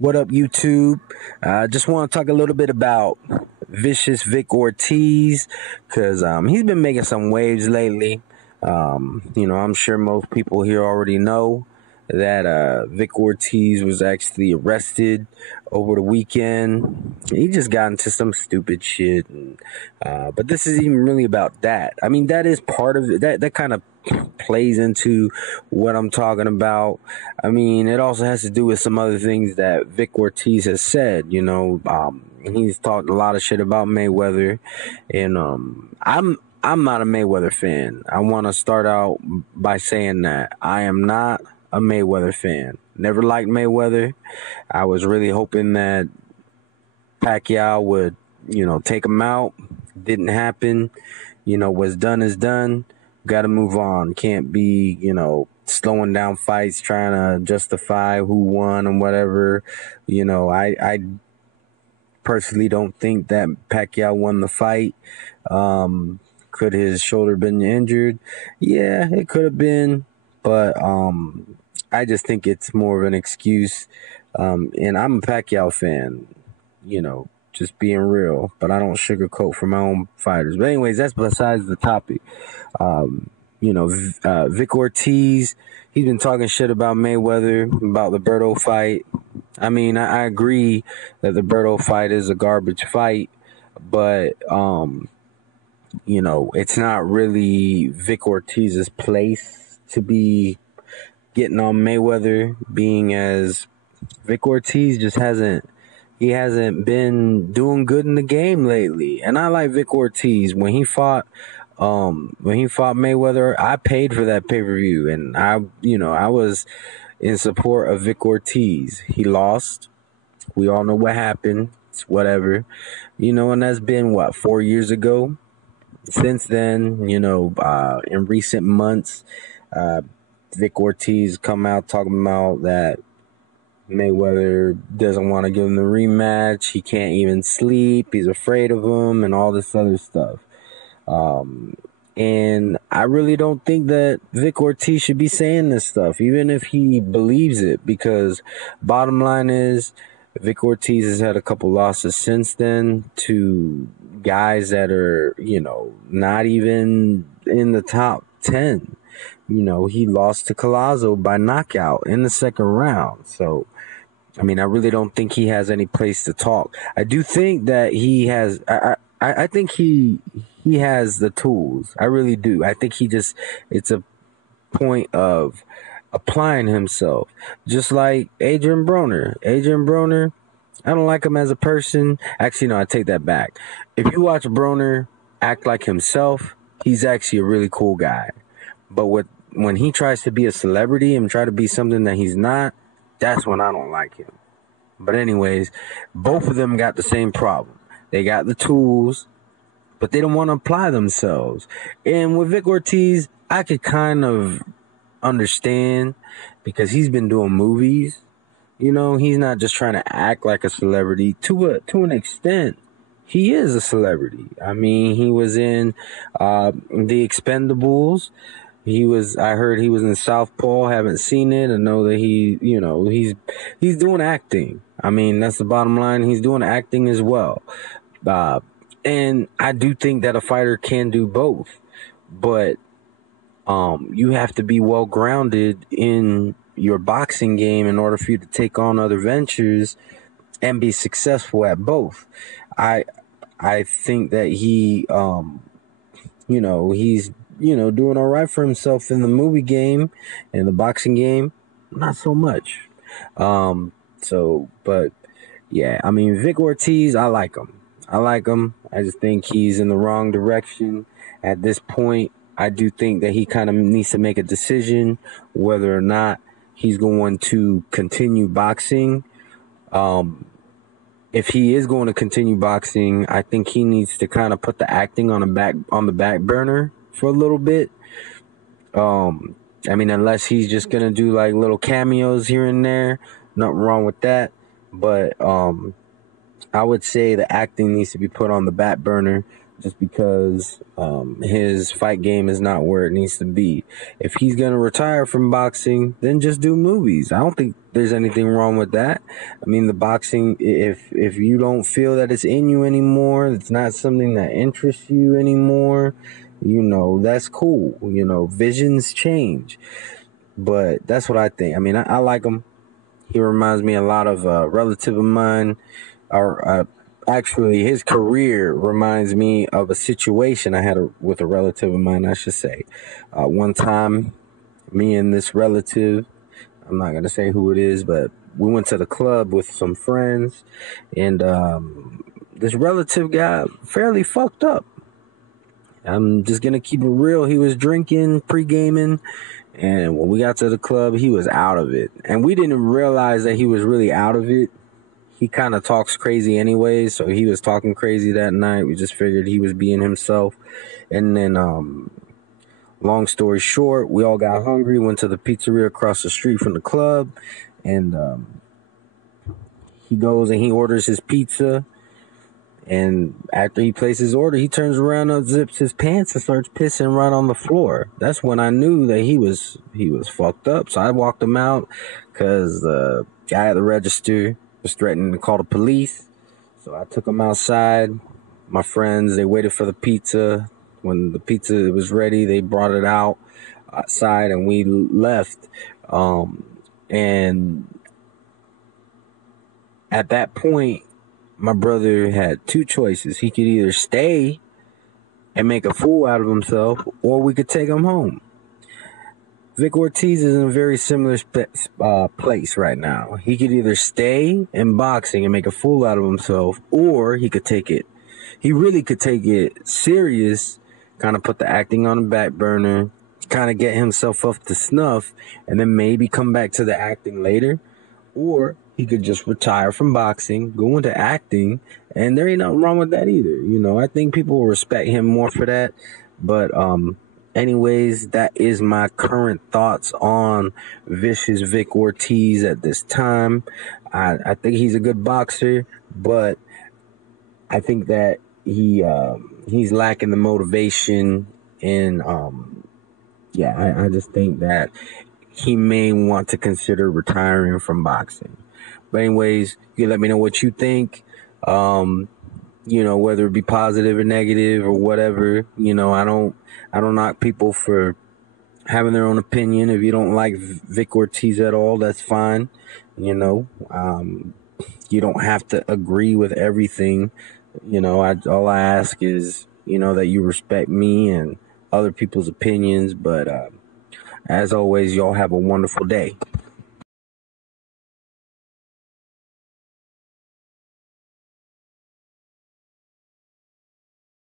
What up, YouTube? Just want to talk a little bit about vicious Vic Ortiz because he's been making some waves lately. I'm sure most people here already know that Vic Ortiz was actually arrested over the weekend. He just got into some stupid shit, but this isn't even really about that. I mean, that is part of it. That kind of plays into what I'm talking about. I mean, it also has to do with some other things that Vic Ortiz has said. He's talked a lot of shit about Mayweather, and I'm not a Mayweather fan. I want to start out by saying that I am not a Mayweather fan. Never liked Mayweather. I was really hoping that Pacquiao would, take him out. Didn't happen. What's done is done. Got to move on. Can't be, slowing down fights, trying to justify who won and whatever. I personally don't think that Pacquiao won the fight. Could his shoulder been injured? Yeah, it could have been, but I just think it's more of an excuse. And I'm a Pacquiao fan, just being real, but I don't sugarcoat for my own fighters. But anyways, that's besides the topic. Vic Ortiz, he's been talking shit about Mayweather, about the Berto fight. I mean, I agree that the Berto fight is a garbage fight, but it's not really Vic Ortiz's place to be getting on Mayweather, being as Vic Ortiz just hasn't been doing good in the game lately. And I like Vic Ortiz. When he fought Mayweather, I paid for that pay-per-view, and I was in support of Vic Ortiz. He lost. We all know what happened. It's whatever. And that's been 4 years ago. Since then, in recent months, Vic Ortiz come out talking about that Mayweather doesn't want to give him the rematch. He can't even sleep. He's afraid of him and all this other stuff. And I really don't think that Vic Ortiz should be saying this stuff, even if he believes it, because bottom line is Vic Ortiz has had a couple losses since then to guys that are, not even in the top 10. He lost to Collazo by knockout in the second round. So, I mean, I really don't think he has any place to talk. I do think that he has, I think he has the tools. I really do. I think it's a point of applying himself. Just like Adrian Broner. Adrian Broner, I don't like him as a person. Actually, no, I take that back. If you watch Broner act like himself, he's actually a really cool guy. But when he tries to be a celebrity and try to be something that he's not, that's when I don't like him. But anyways, both of them got the same problem. They got the tools, but they don't want to apply themselves. And with Vic Ortiz, I could kind of understand because he's been doing movies. He's not just trying to act like a celebrity. To an extent, he is a celebrity. I mean, he was in The Expendables. I heard he was in Southpaw. Haven't seen it. I know that he's doing acting. I mean, that's the bottom line. He's doing acting as well. And I do think that a fighter can do both, but you have to be well grounded in your boxing game in order for you to take on other ventures and be successful at both. I think that he he's doing all right for himself in the movie game and the boxing game, not so much. But yeah, I mean, Vic Ortiz, I like him. I just think he's in the wrong direction at this point. I do think that he kind of needs to make a decision whether or not he's going to continue boxing. If he is going to continue boxing, I think he needs to kind of put the acting on the back burner for a little bit. I mean, unless he's just gonna do like little cameos here and there, nothing wrong with that. But I would say the acting needs to be put on the back burner just because his fight game is not where it needs to be. If he's going to retire from boxing, then just do movies. I don't think there's anything wrong with that. I mean, the boxing, if you don't feel that it's in you anymore, it's not something that interests you anymore, that's cool. Visions change. But that's what I think. I mean, I like him. He reminds me a lot of a relative of mine, or actually, his career reminds me of a situation I had with a relative of mine, I should say. One time, me and this relative, I'm not going to say who it is, but we went to the club with some friends, and this relative got fairly fucked up. I'm just going to keep it real. He was drinking, pre-gaming, and when we got to the club, he was out of it. And we didn't realize that he was really out of it. He kind of talks crazy anyways, so he was talking crazy that night. We just figured he was being himself. And then, long story short, we all got hungry, went to the pizzeria across the street from the club, and he goes and he orders his pizza. And after he places his order, he turns around, unzips his pants, and starts pissing right on the floor. That's when I knew that he was fucked up. So I walked him out because the guy at the register was threatening to call the police. So I took him outside. My friends, they waited for the pizza. When the pizza was ready, they brought it outside, and we left. And at that point, my brother had two choices. He could either stay and make a fool out of himself, or we could take him home. Vic Ortiz is in a very similar place right now. He could either stay in boxing and make a fool out of himself, or he could take it. He really could take it serious, kind of put the acting on the back burner, kind of get himself up to snuff, and then maybe come back to the acting later. Or he could just retire from boxing, go into acting, and there ain't nothing wrong with that either. I think people will respect him more for that. But anyways, that is my current thoughts on vicious Vic Ortiz at this time. I think he's a good boxer, but I think that he's lacking the motivation, and I just think that he may want to consider retiring from boxing. But anyways, you let me know what you think. Whether it be positive or negative or whatever. I don't knock people for having their own opinion. If you don't like Vic Ortiz at all, that's fine. You don't have to agree with everything. All I ask is, that you respect me and other people's opinions. But as always, y'all have a wonderful day.